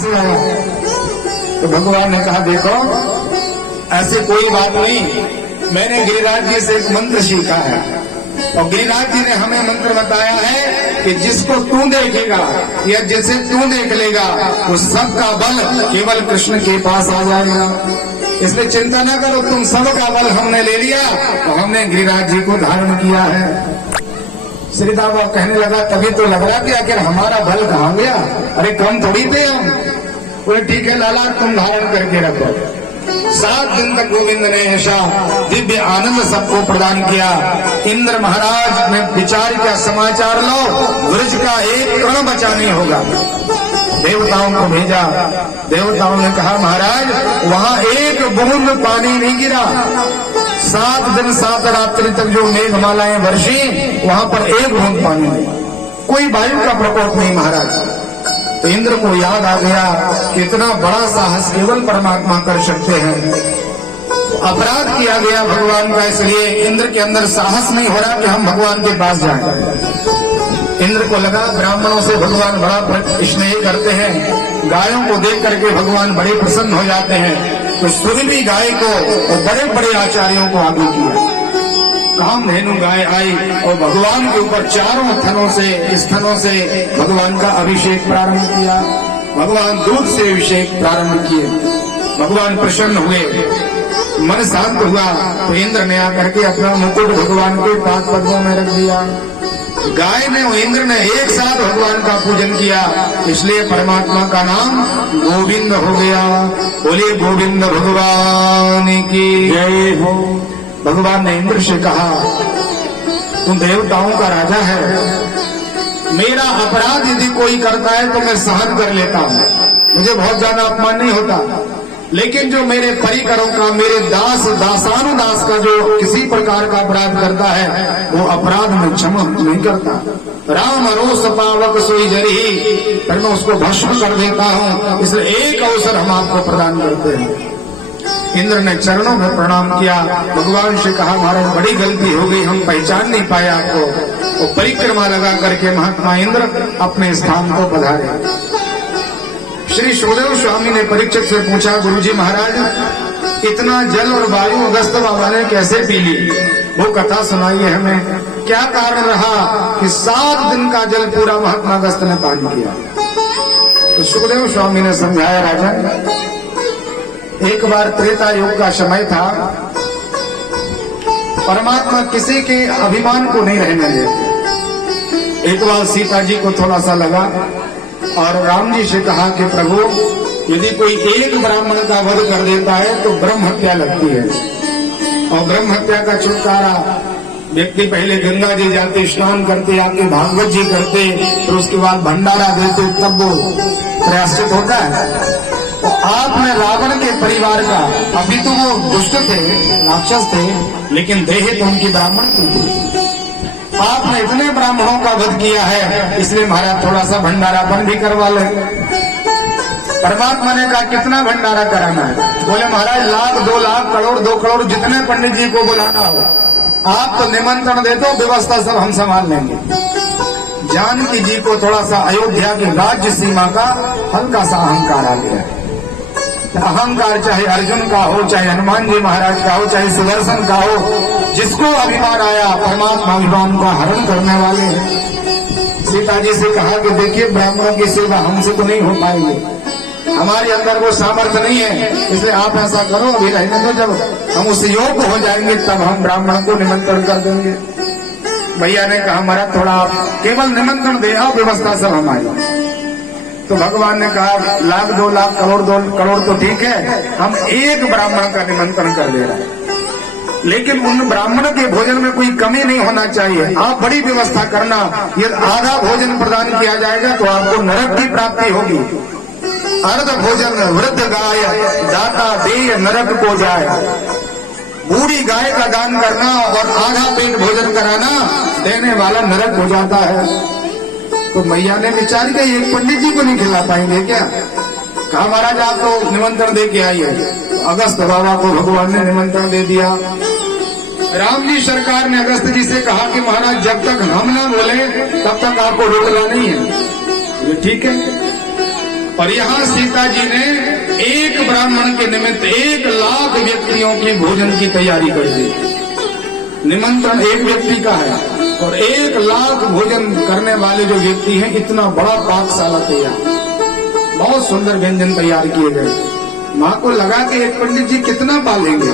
से आया। तो भगवान ने कहा देखो ऐसे कोई बात नहीं, मैंने गिरिराज जी से एक मंत्र सीखा है और गिरिराज जी ने हमें मंत्र बताया है कि जिसको तू देखेगा या जिसे तू देख लेगा वो सबका बल केवल कृष्ण के पास आ जाएगा। इसलिए चिंता ना करो, तुम सबका बल हमने ले लिया तो हमने गिरिराज जी को धारण किया है। श्रीदास बाबा कहने लगा तभी तो लग रहा कि आखिर हमारा बल कहाँ गया, अरे कम थोड़ी थे हम। बोले ठीक है लाला तुम धारण करके रखो। 7 दिन तक गोविंद ने ऐसा दिव्य आनंद सबको प्रदान किया। इंद्र महाराज ने विचार किया समाचार लो, ब्रज का एक कण बचा नहीं होगा। देवताओं को भेजा, देवताओं ने कहा महाराज वहां एक बूंद पानी नहीं गिरा। 7 दिन 7 रात्रि तक जो मेघमालाएं वर्षी वहां पर एक बूंद पानी नहीं, कोई वायु का प्रकोप नहीं महाराज। तो इंद्र को याद आ गया कि इतना बड़ा साहस केवल परमात्मा कर सकते हैं। अपराध किया गया भगवान का, इसलिए इंद्र के अंदर साहस नहीं हो रहा कि हम भगवान के पास जाएं। इंद्र को लगा ब्राह्मणों से भगवान बड़ा स्नेह करते हैं, गायों को देख करके भगवान बड़े प्रसन्न हो जाते हैं। तो सुरभि गाय को और बड़े बड़े आचार्यों को आगे किया। कामधेनु गाय आई और भगवान के ऊपर चारों स्थनों से भगवान का अभिषेक प्रारंभ किया। भगवान दूध से अभिषेक प्रारंभ किए। भगवान प्रसन्न हुए, मन शांत हुआ तो इंद्र ने आकर के अपना मुकुट भगवान के पाद पद्मों में रख दिया। गाय ने और इंद्र ने एक साथ भगवान का पूजन किया, इसलिए परमात्मा का नाम गोविंद हो गया। बोलिए गोविंद भगवान की जय हो। भगवान ने इंद्र से कहा तुम देवताओं का राजा है, मेरा अपराध यदि कोई करता है तो मैं सहन कर लेता हूँ, मुझे बहुत ज्यादा अपमान नहीं होता। लेकिन जो मेरे परिकरों का, मेरे दासानुदास का जो किसी प्रकार का अपराध करता है वो अपराध में क्षमा नहीं करता। राम रोष पावक सोई जरी, फिर मैं उसको भस्म कर देता हूँ। इसलिए एक अवसर हम आपको प्रदान करते हैं। इंद्र ने चरणों में प्रणाम किया, भगवान से कहा महाराज बड़ी गलती हो गई, हम पहचान नहीं पाए आपको। और परिक्रमा लगा करके महात्मा इंद्र अपने स्थान को पधारे। श्री सुखदेव स्वामी ने परीक्षक से पूछा गुरुजी महाराज इतना जल और वायु अगस्त बाबा ने कैसे पी ली, वो कथा सुनाइए हमें। क्या कारण रहा कि 7 दिन का जल पूरा महात्मा अगस्त ने पान किया। तो सुखदेव स्वामी ने समझाया राजन, एक बार त्रेता युग का समय था, परमात्मा किसी के अभिमान को नहीं रहने देते। एक बार सीता जी को थोड़ा सा लगा और राम जी से कहा कि प्रभु यदि कोई एक ब्राह्मण का वध कर देता है तो ब्रह्म हत्या लगती है। और ब्रह्म हत्या का छुटकारा व्यक्ति पहले गंगा जी जाते, स्नान करते, आके भागवत जी करते, फिर उसके बाद भंडारा देते, तब वो प्रायश्चित होता है। तो आपने रावण के परिवार का, अभी तो वो दुष्ट थे, राक्षस थे, लेकिन देह तो उनकी ब्राह्मण थी। आपने इतने ब्राह्मणों का वध किया है, इसलिए महाराज थोड़ा सा भंडारापन भी करवा ले। परमात्मा ने कहा कितना भंडारा कराना है। बोले महाराज 1 लाख 2 लाख करोड़ 2 करोड़ जितने पंडित जी को बुलाना हो, आप तो निमंत्रण दे दो, व्यवस्था सब हम संभाल लेंगे। जानकी जी को थोड़ा सा अयोध्या की राज्य सीमा का हल्का सा अहंकार आ गया। अहंकार चाहे अर्जुन का हो, चाहे हनुमान जी महाराज का हो, चाहे सुदर्शन का हो, जिसको अभिमान आया परमात्मा अभिमान का हरण करने वाले हैं। सीता जी से कहा कि देखिए ब्राह्मणों की सेवा हमसे तो नहीं हो पाएगी, हमारे अंदर वो सामर्थ्य नहीं है, इसलिए आप ऐसा करो अभी रहने दो, जब हम उस योग्य हो जाएंगे तब हम ब्राह्मण को निमंत्रण कर देंगे। भैया ने कहा महाराज थोड़ा आप केवल निमंत्रण दे आओ, व्यवस्था सब हमारी। तो भगवान ने कहा 1 लाख 2 लाख करोड़ 2 करोड़ तो ठीक है, हम एक ब्राह्मण का निमंत्रण कर दे रहे हैं, लेकिन उन ब्राह्मण के भोजन में कोई कमी नहीं होना चाहिए। आप बड़ी व्यवस्था करना, यदि आधा भोजन प्रदान किया जाएगा तो आपको नरक की प्राप्ति होगी। अर्ध भोजन वृद्ध गाय दाता दे नरक को जाए। बूढ़ी गाय का दान करना और आधा पेट भोजन कराना, देने वाला नरक हो जाता है। तो मैया ने विचार किया एक पंडित जी को नहीं खिला पाएंगे क्या। कहा महाराज आप तो निमंत्रण दे के आइए। तो अगस्त बाबा को भगवान ने निमंत्रण दे दिया। राम जी सरकार ने अगस्त जी से कहा कि महाराज जब तक हम ना बोले तब तक आपको रोकना नहीं है। ये ठीक है। और यहाँ सीता जी ने एक ब्राह्मण के निमित्त 1 लाख व्यक्तियों की भोजन की तैयारी कर दी। निमंत्रण एक व्यक्ति का है और 1 लाख भोजन करने वाले जो व्यक्ति हैं, इतना बड़ा पाकशाला तैयार, बहुत सुंदर व्यंजन तैयार किए गए। माँ को लगा कि एक पंडित जी कितना पालेंगे,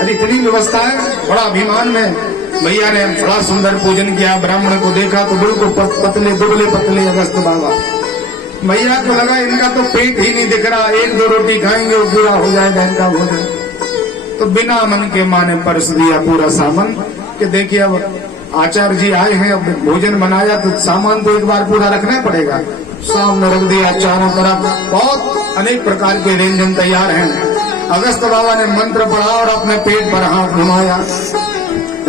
अरे इतनी व्यवस्था है। बड़ा अभिमान में भैया ने बड़ा सुंदर पूजन किया। ब्राह्मण को देखा तो बिल्कुल पतले दुबले पतले अगस्त बाबा। भैया को लगा इनका तो पेट ही नहीं दिख रहा, 1-2 रोटी खाएंगे वो पूरा हो जाएगा इनका भोजन। तो बिना मन के माँ ने परस दिया पूरा सामान कि देखिए अब आचार्य जी आए हैं, अब भोजन बनाया तो सामान तो एक बार पूरा रखना पड़ेगा। सामने रख दिया, चारों तरफ बहुत अनेक प्रकार के व्यंजन तैयार हैं। अगस्त बाबा ने मंत्र पढ़ा और अपने पेट पर हाथ घुमाया।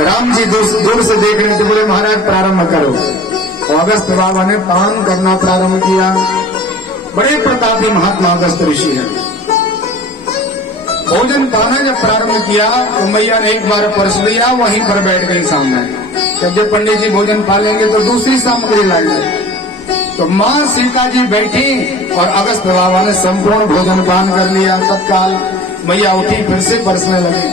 राम जी दूर से देख रहे थे, बोले महाराज प्रारंभ करो। और अगस्त बाबा ने पान करना प्रारंभ किया। बड़े प्रतापी महात्मा अगस्त ऋषि हैं। भोजन पाना जब प्रारंभ किया तो मैया ने एक बार परस लिया, वहीं पर बैठ गई सामने। जब पंडित जी भोजन पालेंगे तो दूसरी सामग्री लाएंगे। तो माँ सीता जी बैठी और अगस्त बाबा ने संपूर्ण भोजन पान कर लिया। तत्काल मैया उठी, फिर से परसने लगी।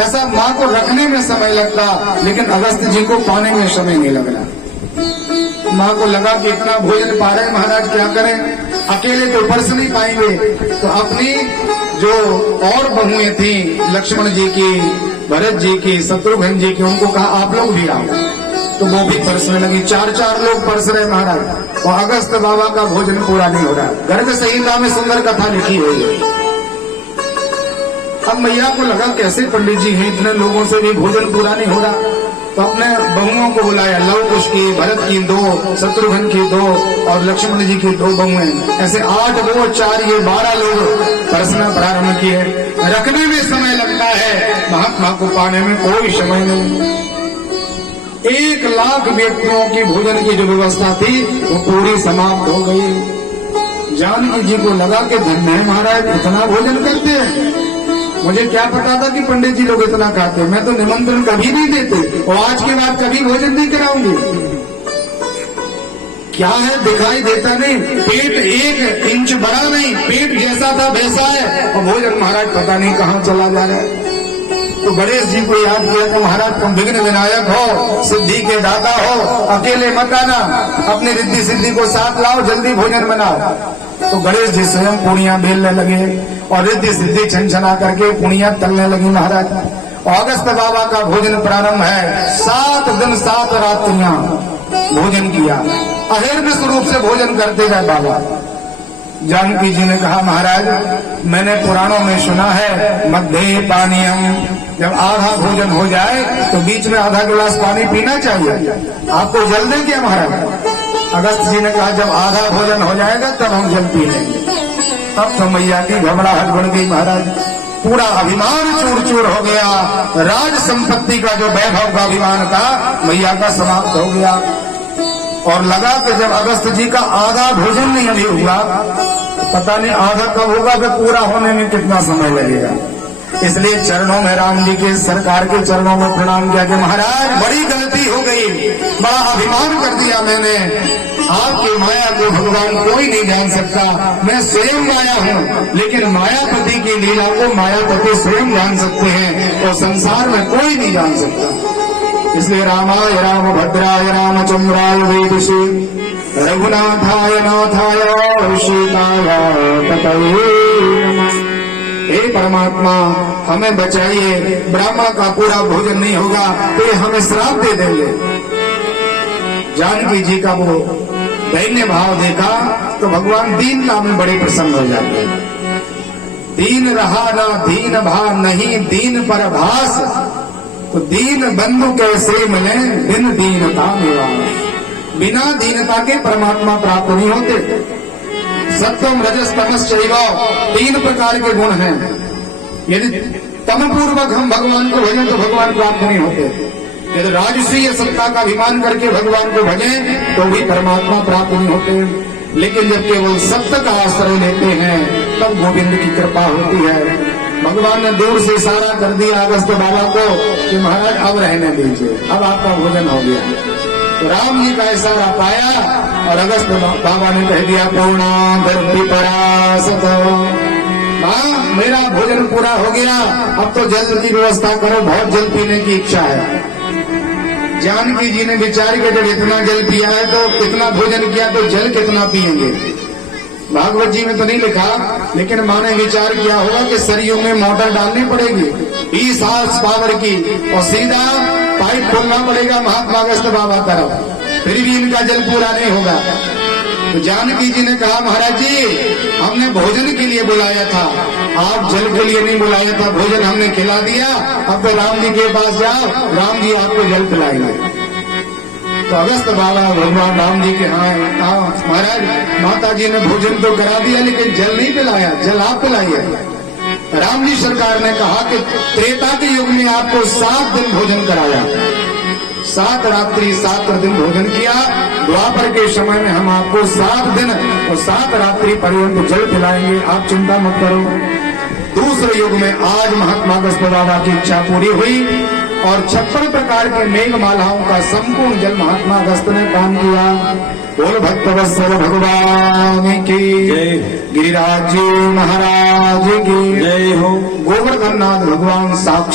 ऐसा माँ को रखने में समय लगता, लेकिन अगस्त जी को पाने में समय नहीं लग रहा। माँ को लगा कि इतना भोजन पा रहे महाराज, क्या करें, अकेले तो परस नहीं पाएंगे। तो अपनी जो और बहुएं थी, लक्ष्मण जी की, भरत जी की, शत्रुघ्न जी की, उनको कहा आप लोग भी आओ। तो वो भी परसने लगी। 4-4 लोग परस रहे महाराज, और अगस्त बाबा का भोजन पूरा नहीं हो रहा। गर्ग संहिता में सुंदर कथा लिखी हुई है। अब मैया को लगा कैसे पंडित जी हैं, इतने लोगों से भी भोजन पूरा नहीं हो रहा। तो अपने बहुओं को बुलाया, लव कुश की, भरत की 2, शत्रुघ्न की 2 और लक्ष्मण जी की 2 बहुएं। ऐसे 8 वो 4 ये 12 लोग परसना प्रारंभ किए। रखने में समय लगता है, महात्मा को पाने में कोई समय नहीं। 1 लाख व्यक्तियों की भोजन की जो व्यवस्था थी वो पूरी समाप्त हो गई। जानकी जी को लगा कि धन्य है महाराज, इतना भोजन करते हैं। मुझे क्या पता था कि पंडित जी लोग इतना खाते, मैं तो निमंत्रण कभी नहीं देते और आज के बाद कभी भोजन नहीं कराऊंगी। क्या है, दिखाई देता नहीं, पेट 1 इंच बड़ा नहीं, पेट जैसा था वैसा है, और भोजन महाराज पता नहीं कहाँ चला जा रहा है। तो गणेश जी को याद किया कि महाराज तुम विघ्न विनायक हो, सिद्धि के दाता हो, अकेले मत आना, अपनी रिद्धि सिद्धि को साथ लाओ, जल्दी भोजन बनाओ। तो गणेश जी स्वयं पुड़ियां बेलने लगे और रिद्धि सिद्धि छनछना करके पुड़ियां तलने लगी महाराज। अगस्त बाबा का भोजन प्रारंभ है। 7 दिन 7 रात्रियां भोजन किया, अहिर्निश रूप से भोजन करते गए बाबा। जानकी जी ने कहा महाराज मैंने पुराणों में सुना है, मध्य पानीयम, जब आधा भोजन हो जाए तो बीच में आधा गिलास पानी पीना चाहिए। आपको जल दें क्या महाराज? अगस्त जी ने कहा जब आधा भोजन हो जाएगा तब हम जल पी लेंगे। अब तो मैया की घबराहट बढ़ गई महाराज, पूरा अभिमान चूर चूर हो गया। राज संपत्ति का जो वैभव का अभिमान था मैया का समाप्त हो गया। और लगा कि जब अगस्त जी का आधा भोजन नहीं अभी हुआ, पता नहीं आधा कब होगा, फिर पूरा होने में कितना समय लगेगा। इसलिए चरणों में, राम जी के सरकार के चरणों में प्रणाम किया कि महाराज बड़ी गलती हो गई, बड़ा अभिमान कर दिया मैंने। आपकी माया को भगवान कोई नहीं जान सकता, मैं स्वयं माया हूँ, लेकिन मायापति की लीला को मायापति स्वयं जान सकते हैं और संसार में कोई नहीं जान सकता। इसलिए रामाय रामभद्राय रामचंद्राय वेदसे रघुनाथाय नाथाय सीताय ततये नमः। हे परमात्मा हमें बचाइए, ब्राह्मण का पूरा भोजन नहीं होगा तो ये हमें श्राप दे देंगे। जानकी जी का वो दैन्य भाव देखा तो भगवान दीनता में बड़े प्रसन्न हो जाते हैं। दीन रहा ना दीन भाव नहीं दीन पर भास, तो दीन बंधु कैसे मिले बिन दीनता निवास। बिना दीनता के परमात्मा प्राप्त नहीं होते। सत्वम रजस तमस चैव 3 प्रकार के गुण हैं। यदि तम पूर्वक हम भगवान को भजें तो भगवान प्राप्त नहीं होते। यदि राजसीय सत्ता का अभिमान करके भगवान को भजें तो भी परमात्मा प्राप्त नहीं होते। लेकिन जब केवल सत्य का आश्रय लेते हैं तब गोविंद की कृपा होती है। भगवान ने दूर से इशारा कर दिया अगस्त बाबा को कि महाराज अब रहने दीजिए, अब आपका भोजन हो गया। तो राम जी का इशारा पाया और अगस्त बाबा ने कह दिया पूर्णा धरती परासत। हाँ, मेरा भोजन पूरा हो गया, अब तो जल की व्यवस्था करो, बहुत जल पीने की इच्छा है। जानकी जी ने विचार किया जब इतना जल पिया है तो इतना भोजन किया तो जल कितना पिएंगे। भागवत जी में तो नहीं लिखा, लेकिन माँ ने विचार किया होगा कि सरयू में मोटर डालनी पड़ेगी 20 हॉर्स पावर की और सीधा पाइप खोलना पड़ेगा महात्मा अगस्त बाबा तरफ, फिर भी इनका जल पूरा नहीं होगा। तो जानकी जी ने कहा महाराज जी हमने भोजन के लिए बुलाया था, आप जल के लिए नहीं बुलाया था, भोजन हमने खिला दिया, अब तो राम जी के पास जाओ, राम जी आपको जल पिलाएंगे। तो अगस्त बाबा भगवान राम जी के हाँ महाराज माता जी ने भोजन तो करा दिया लेकिन जल नहीं पिलाया, जल आप पिलाइए। राम जी सरकार ने कहा कि त्रेता के युग में आपको 7 दिन भोजन कराया, 7 रात्रि 7 दिन भोजन किया, द्वापर के समय में हम आपको 7 दिन और 7 रात्रि पर्यंत जल पिलाएंगे, आप चिंता मत करो। दूसरे युग में आज महात्मा अगस्त बाबा की इच्छा पूरी हुई और 56 प्रकार के मेघ मालाओं का संपूर्ण जल महात्मा अगस्त ने पान किया। बोल भक्तवत्सल भगवान की जय, गिरिराज जी महाराज की जय हो, गोवर्धन नाथ भगवान साक्षात